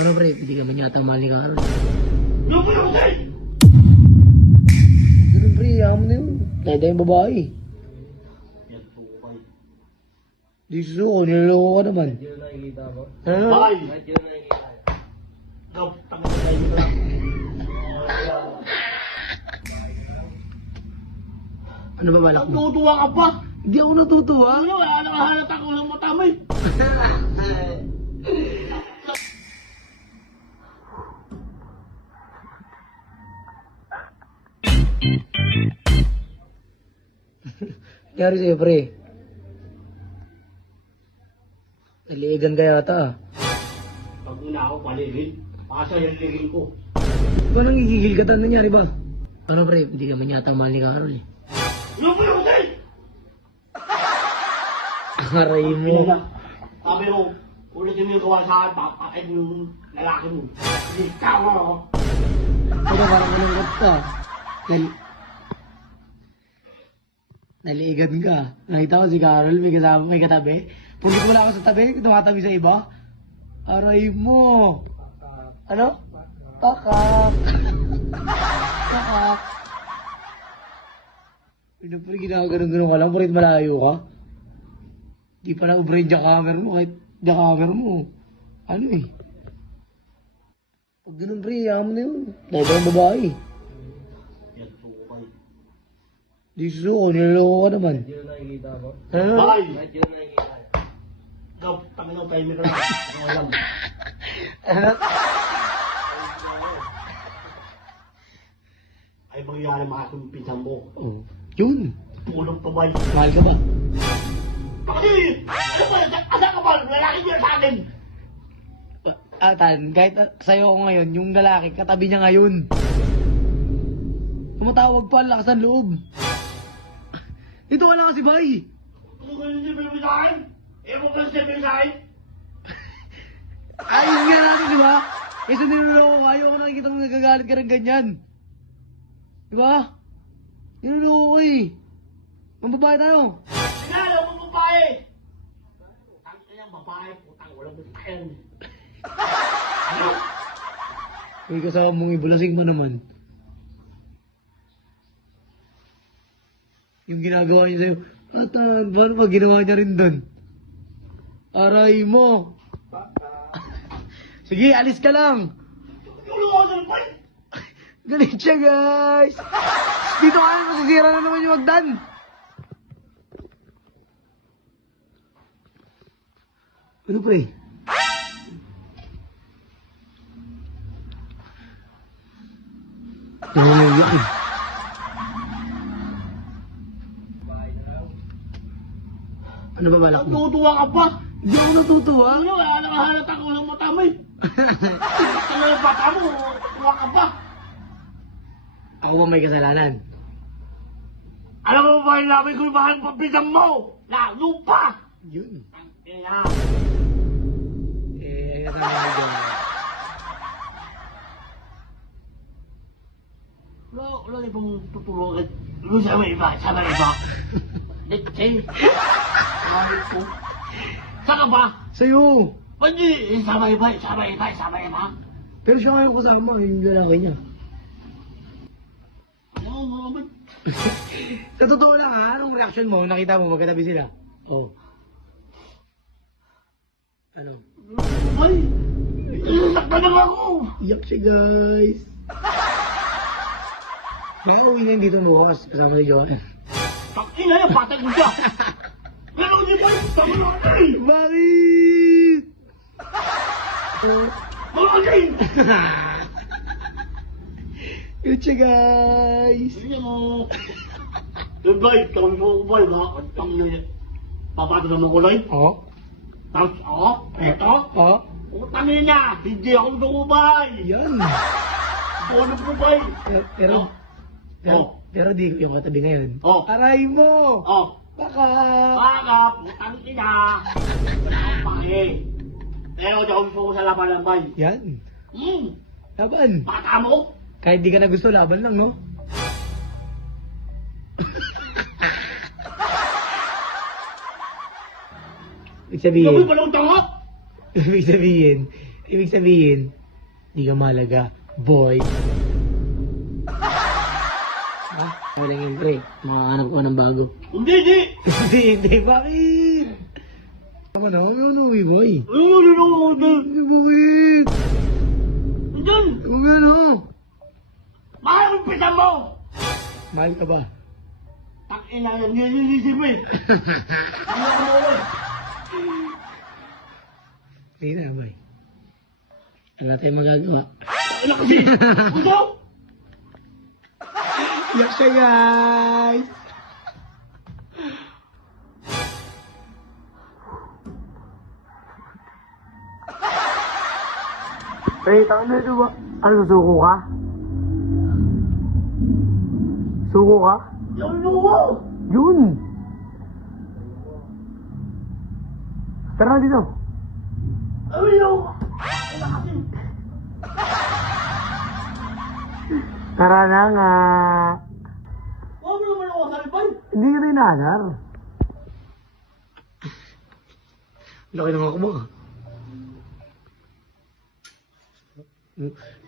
Ano pre, hindi ka man yata mahal ni Carol. Ano ba yung say? Ganun pre, yaman na yun. Dahil yung babae. Yan, tukay. Di susuko, niloloko ka naman. Hindi na nakikita mo? Ano? Bakay! Hindi na nakikita. Ikaw, tanga na tayo nito lang. Ano ba balak mo? Natutuwa ka pa? Hindi ako natutuwa. Ano, wala nakahalata ko ng matamay. Nangyari sa'yo pre. Naliigan ka yata ah. Pag una ako paligid, pasa yung ligil ko. Ba nang gigigil ka tan nangyari ba? Ano pre, hindi ka man yata mahal ni Carol eh. Ano ba yung say? Aray mo. Sabi mo, ulitin mo yung gawa sa akin, papakin mo yung lalaki mo. Hindi tama ako. Ano parang malungkot ka. Naliigan ka. Nakita ko si Carol, may kasama, may katabi. Pundit wala ako sa tabi, tumatabi sa iba. Aray mo. Ano? Pakak. Pakak. Ano pa rin ginaganon-ganon ka lang, parit malayo ka. Di pa na-ubrain dyan camera mo, kahit dyan camera mo. Ano eh. Pag ganun pre, yaman na yun. Dahil ka ng babae. Yan, tukay. Di susuko, niloloko ka naman. Hindi na nakikita mo? Ano? Bakay! Hindi na nakikita. Ikaw, tanga na tayo nito lang. Ano alam? Ano? Ay, mangyayari makasong pinsan mo. Oh. Yun. Tulong pa ba yun? Mahal ka ba? Bakit? Ano ba? Asa ka ba? Lalaki niya sa akin. Atan, kahit sa'yo ako ngayon, yung lalaki, katabi niya ngayon. Tumatawag pa, lakas ng loob. Ito wala kasi bay. Ano ba yung sabihin mo sa akin? Eh, mo ba yung sabihin sa akin? Ayun nga natin, di ba? Kasi niloloko ka, ayaw ko nakikita mo nagagalit ka rin ganyan. Di ba? Niloloko ko eh. Ang babae tayo. Sinalaw mo babae! Putang kaya babae, putang walang putayan. Ano? May kasama mong ibulasing mo naman. Yung ginagawa niya sa'yo, Atan, paano pa ginawa niya rin doon? Aray mo. Sige, alis ka lang. Tulong ako sa lupay! Galit siya, guys. Dito ka na, masisira na naman yung hagdan. Ano pre? Nangunguyak eh. Ano ba balak mo? Natutuwa ka pa? Hindi ako natutuwa. Ano, wala nakahalata ko ng matamay. Ano yung bata mo, tuwa ka pa? Ako ba may kasalanan? Alam mo ba yung labi ko yung mahal pabisan mo? Na, lupa! Yun. Kaya, Eh, ayun na naman dyan. wala ibang tutulungan. Ano sa may iba? Sa may iba? Say, kamamit ko. Saan ka ba? Sa'yo. Pwede, sa may iba, sa may iba, sa may iba. Pero siya ngayon kasama, yung lalaki niya. Ano mo naman? Sa totoo lang ha, anong reaction mo? Nakita mo, magkatabi sila? Oh. Ano? Ay, nasaktan na ako. Iyak siya, guys. Baka uwi na yun dito bukas kasama ni Joanne. Takin na yan, patay mo siya. Pero hindi ba yung takin na natin? Bakit? Malagay! Yun siya, guys. Sige mo. Yung guys, tawag mo ko ba yun ha? At ang yun, papato naman ko lang. Oh? Tapos, eto. Oh? Utangin niya, hindi ako sumubay. Yan. Ano po ba yun? Pero di ko yung katabi ngayon. Oh. Aray mo! Oh, Baka... baka, putang ina. Wala akong pake. Pero di ako gusto ko sa laban-laban. Yan. Laban. Bata mo? Kahit di ka na gusto, laban lang, no? Ibig Sabi sabihin, pa lang tanga. ibig sabihin, Ibig sabihin, di ka malaga, boy. Ha? Wala yung pre. Makahanap ko ng bago. Hindi! Hindi, bakit? Tama na, huwag mo uwi, boy. Ano yun ako doon? Bakit? Doon! Huwag ano? Mahal ang pisa mo! Mahal ka ba? Takina yan, nilisip mo eh. Ano ka mo eh? Hindi na, boy. Wala tayong magagawa. Ano kasi? Gusto? Iyak siya, guys! Hey, tanga na ito ba? Ano, suko ka? Suko ka? Yung luho! Yun! Tara na dito. Ano yun? Ano kasi? Tara na nga. Huwag mo naman ako salipay. Hindi ka rin nanar. Laki ng ako mo.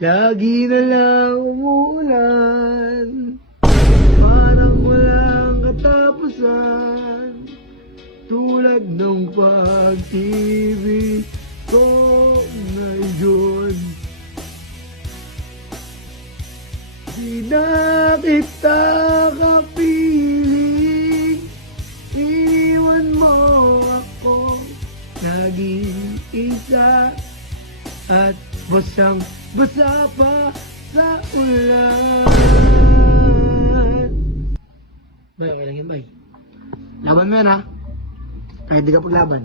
Lagi na lang umuulan, parang walang katapusan, tulad ng pag-ibig ko ngayon. Di na kita kapiling, iniwan mo ako, naging isa, at basang-basa pa sa ulan. Bay, okay lang yun, bay. Laban mo yan, ha? Kahit di ka paglaban.